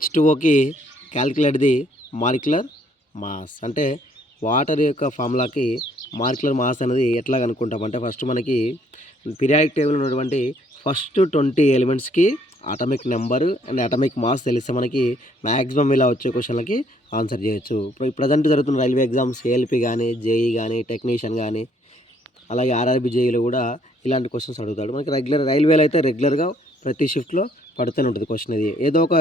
H2Oకి calculate the molecular mass. అంటే water యొక్క ఫార్ములాకి molecular mass అనేది ఎట్లా కనుక్కుంటాం అంటే ఫస్ట్ మనకి పీరియాడిక్ టేబుల్ ఉన్నటువంటి ఫస్ట్ 20 ఎలిమెంట్స్కి atomic number and atomic mass తెలిస్తే మనకి మ్యాక్సిమం ఇలా వచ్చే క్వశ్చన్లకి ఆన్సర్ చేయొచ్చు. ఇప్పుడు ప్రజెంట్ జరుగుతున్న రైల్వే ఎగ్జామ్స్ ఏఎల్పి కానీ, జేఈ కానీ, టెక్నీషియన్ కానీ, అలాగే ఆర్ఆర్బి జేఈలో కూడా ఇలాంటి క్వశ్చన్స్ అడుగుతాడు. మనకి రైల్వేలో అయితే రెగ్యులర్గా ప్రతి షిఫ్ట్లో పడుతూనే ఉంటుంది క్వశ్చన్. ఇది ఏదో ఒక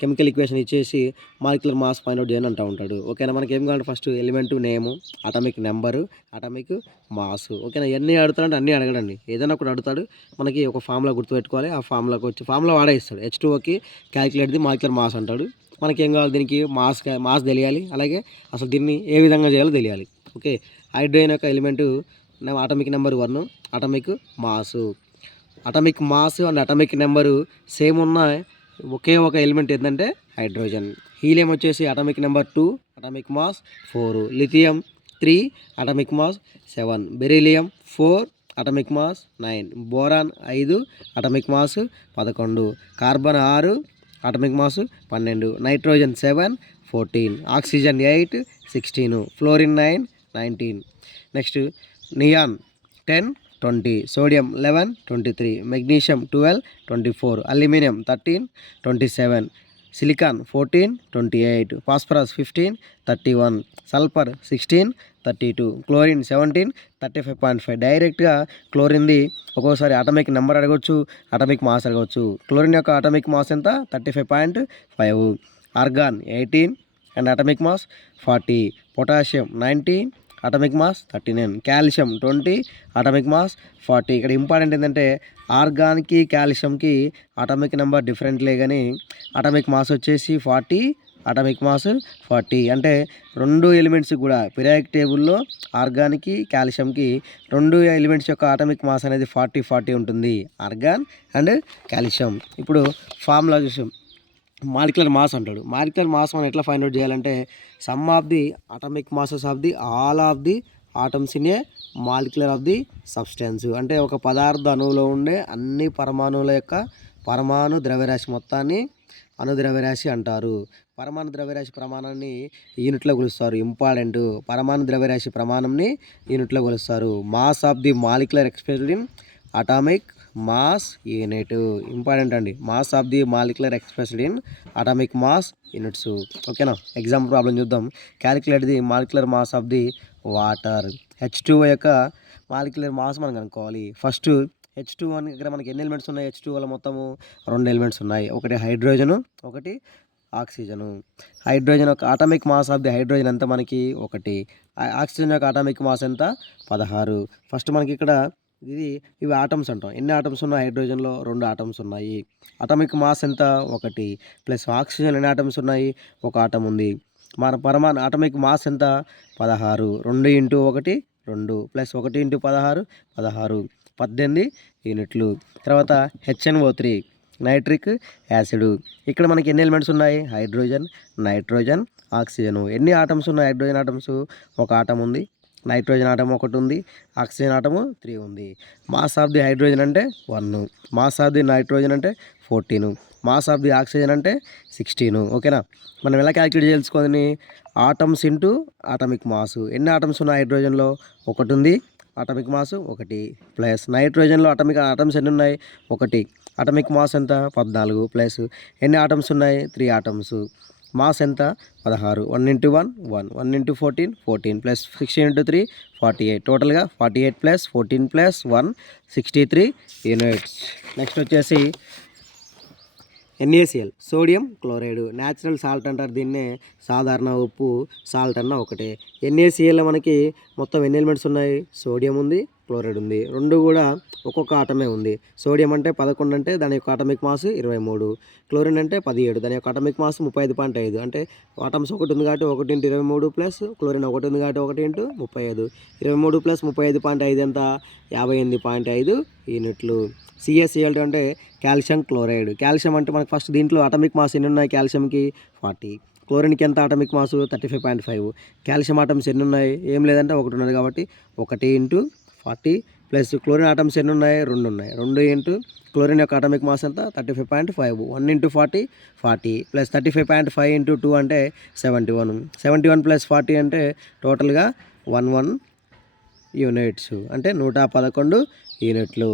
కెమికల్ ఈక్వేషన్ ఇచ్చేసి మాలిక్యులర్ మాస్ ఫైండ్ అవుట్ చేయని అంటూ ఉంటాడు. ఓకేనా, మనకి ఏం కావాలంటే ఫస్ట్ ఎలిమెంట్ నేము, అటామిక్ నెంబరు, అటామిక్ మాస్. ఓకేనా, ఎన్ని అడుగుతాడంటే అన్నీ అడగడండి, ఏదైనా ఒకటి అడుగుతాడు. మనకి ఒక ఫార్ములా గుర్తుపెట్టుకోవాలి, ఆ ఫార్ములాకి వచ్చి ఫార్ములా వాడేస్తాడు. H2Oకి క్యాలిక్యులేట్ ది మాలిక్యులర్ మాస్ అంటాడు. మనకి ఏం కావాలి, దీనికి మాస్ తెలియాలి, అలాగే అసలు దీన్ని ఏ విధంగా చేయాలో తెలియాలి. ఓకే, హైడ్రోజన్ యొక్క element atomic number 1, atomic mass. Atomic mass and atomic number same ఉన్న ఒకే ఒక ఎలిమెంట్ ఏంటంటే హైడ్రోజన్. హీలియం వచ్చేసి atomic number 2, atomic mass 4, lithium 3, atomic mass 7, beryllium 4, atomic mass 9, boron 5, atomic mass 11, carbon 6, atomic mass 12, nitrogen 7, 14, oxygen 8, 16, fluorine 9, 19. Next neon 10, 20, sodium 11, 23, magnesium 12, 24, aluminium 13, 27, silicon 14, 28, phosphorus 15, 31, sulphur 16, 32, chlorine 17, 35.5. డైరెక్ట్గా క్లోరిన్ది ఒక్కోసారి atomic number అడగవచ్చు, atomic mass అడగవచ్చు. Chlorine యొక్క atomic mass ఎంత 35.5. Organ 18 and atomic mass 40, potassium 19, atomic mass 39, calcium 20, atomic mass 40. ఇక్కడ important ఏంటంటే ఆర్గాన్కి కాల్షియంకి atomic number డిఫరెంట్లే కానీ atomic mass వచ్చేసి 40, అటామిక్ మాస్ 40. అంటే రెండు ఎలిమెంట్స్ కూడా పీరియాడిక్ టేబుల్లో ఆర్గాన్కి కాల్షియంకి రెండు ఎలిమెంట్స్ యొక్క అటామిక్ మాస్ అనేది 40 ఉంటుంది, ఆర్గాన్ అండ్ కాల్షియం. ఇప్పుడు ఫార్ములా చూసాం, మాలిక్యులర్ మాస్ అంటాడు. మాలిక్యులర్ మాస్ మనం ఎట్లా ఫైండ్ అవుట్ చేయాలంటే some of the atomic masses of the all of the atoms in a molecular of the substance. అంటే ఒక పదార్థ అణువులో ఉండే అన్ని పరమాణువుల యొక్క పరమాణు ద్రవ్యరాశి మొత్తాన్ని అణుద్రవ్యరాశి అంటారు. పరమాణు ద్రవ్యరాశి ప్రమాణాన్ని యూనిట్లో కొలుస్తారు. ఇంపార్టెంట్, పరమాణు ద్రవ్యరాశి ప్రమాణంని యూనిట్లో కొలుస్తారు. Mass of the molecular expressed in atomic mass unit. Important అండి, mass of the molecular expressed in atomic mass units. ఓకేనా, ఎగ్జాంపుల్ ప్రాబ్లం చూద్దాం. Calculate the molecular mass of the water. H2O యొక్క మాలిక్యులర్ మాస్ మనం కనుక్కోవాలి. First H2O దగ్గర మనకి ఎన్ని elements ఉన్నాయి? H2Oలో మొత్తము 2 ఎలిమెంట్స్ ఉన్నాయి, ఒకటి హైడ్రోజను, ఒకటి ఆక్సిజను. హైడ్రోజన్ యొక్క atomic mass of the hydrogen ఎంత మనకి 1, ఆక్సిజన్ యొక్క అటామిక్ మాస్ ఎంత 16. ఫస్ట్ మనకి ఇక్కడ ఇవి ఆటమ్స్ అంటాం. ఎన్ని ఆటమ్స్ ఉన్నాయి హైడ్రోజన్లో? 2 ఆటమ్స్ ఉన్నాయి. అటామిక్ మాస్ ఎంత 1, ప్లస్ ఆక్సిజన్ ఎన్ని ఆటమ్స్ ఉన్నాయి? 1 ఆటం ఉంది. మన పరమాణు అటామిక్ మాస్ ఎంత 16. 2 ఇంటూ 1 2, ప్లస్ 1 ఇంటూ 16 16, 18 యూనిట్లు. తర్వాత HNO3 నైట్రిక్ యాసిడ్. ఇక్కడ మనకి ఎన్ని ఎలిమెంట్స్ ఉన్నాయి? Hydrogen, nitrogen, oxygen. ఎన్ని ఆటమ్స్ ఉన్నాయి హైడ్రోజన్ ఆటమ్స్? 1 ఆటం ఉంది, నైట్రోజన్ ఆటం 1 ఉంది, ఆక్సిజన్ ఆటము 3 ఉంది. మాస్ ఆఫ్ ది హైడ్రోజన్ అంటే 1, మాస్ ఆఫ్ ది నైట్రోజన్ అంటే 14, మాస్ ఆఫ్ ది ఆక్సిజన్ అంటే 16. ఓకేనా, మనం ఎలా క్యాలిక్యులేట్ చేసుకొని ఆటమ్స్ ఇంటూ అటామిక్ మాస్. ఎన్ని ఆటమ్స్ ఉన్నాయి హైడ్రోజన్లో? 1 ఉంది, అటామిక్ మాస్ 1, ప్లస్ నైట్రోజన్లో ఆటమ్స్ ఎన్ని ఉన్నాయి? 1, అటామిక్ మాస్ ఎంత 14, ప్లస్ ఎన్ని ఆటమ్స్ ఉన్నాయి? 3 ఆటమ్స్. మాస్ ఎంత 16. 1 ఇంటూ 1 1, 1 ఇంటూ 14 14, ప్లస్ 16 ఇంటూ 3 48. టోటల్గా 48 ప్లస్ 14 ప్లస్ 1 63 యూనిట్స్. నెక్స్ట్ వచ్చేసి NaCl sodium chloride, natural salt అంటారు దీన్నే. సాధారణ ఉప్పు, సాల్ట్ అన్న ఒకటే. NaClలో మనకి మొత్తం ఎన్ని ఎలిమెంట్స్ ఉన్నాయి? సోడియం ఉంది, క్లోరైడ్ ఉంది. రెండు కూడా ఒక్కొక్క ఆటమే ఉంది. సోడియం అంటే 11 అంటే దాని యొక్క అటామిక్ మాస్ 23, క్లోరిన్ అంటే 17, దాని యొక్క అటామిక్ మాస్ 35.5. అంటే ఆటమ్స్ 1 ఉంది కాబట్టి 1 ఇంటూ 23 ప్లస్ క్లోరిన్ 1 ఉంది కాబట్టి 1 ఇంటూ 35. 23 ప్లస్ 35.5 ఎంత? 58.5 యూనిట్లు. CaCl2 అంటే కాల్షియం క్లోరైడ్. కాల్షియం అంటే మనకి ఫస్ట్ దీంట్లో అటామిక్ మాస్ ఎన్ని ఉన్నాయి? కాల్షియంకి 40, క్లోరిన్కి ఎంత అటామిక్ మాస్ 35.5. కాల్షియం ఆటమ్స్ ఎన్ని ఉన్నాయి? ఏం లేదంటే 1 ఉన్నది కాబట్టి 1 ఇంటూ 40 ప్లస్ క్లోరిన్ ఆటమ్స్ ఎన్ని ఉన్నాయి, 2 ఉన్నాయి. 2 ఇంటూ క్లోరిన్ యొక్క అటామిక్ మాస్ ఎంత 35.5. 1 ఇంటూ 40 40 ప్లస్ 35.5 ఇంటూ 2 అంటే 71. 71 ప్లస్ 40 అంటే టోటల్గా 11 యూనిట్స్, అంటే 111 యూనిట్లు.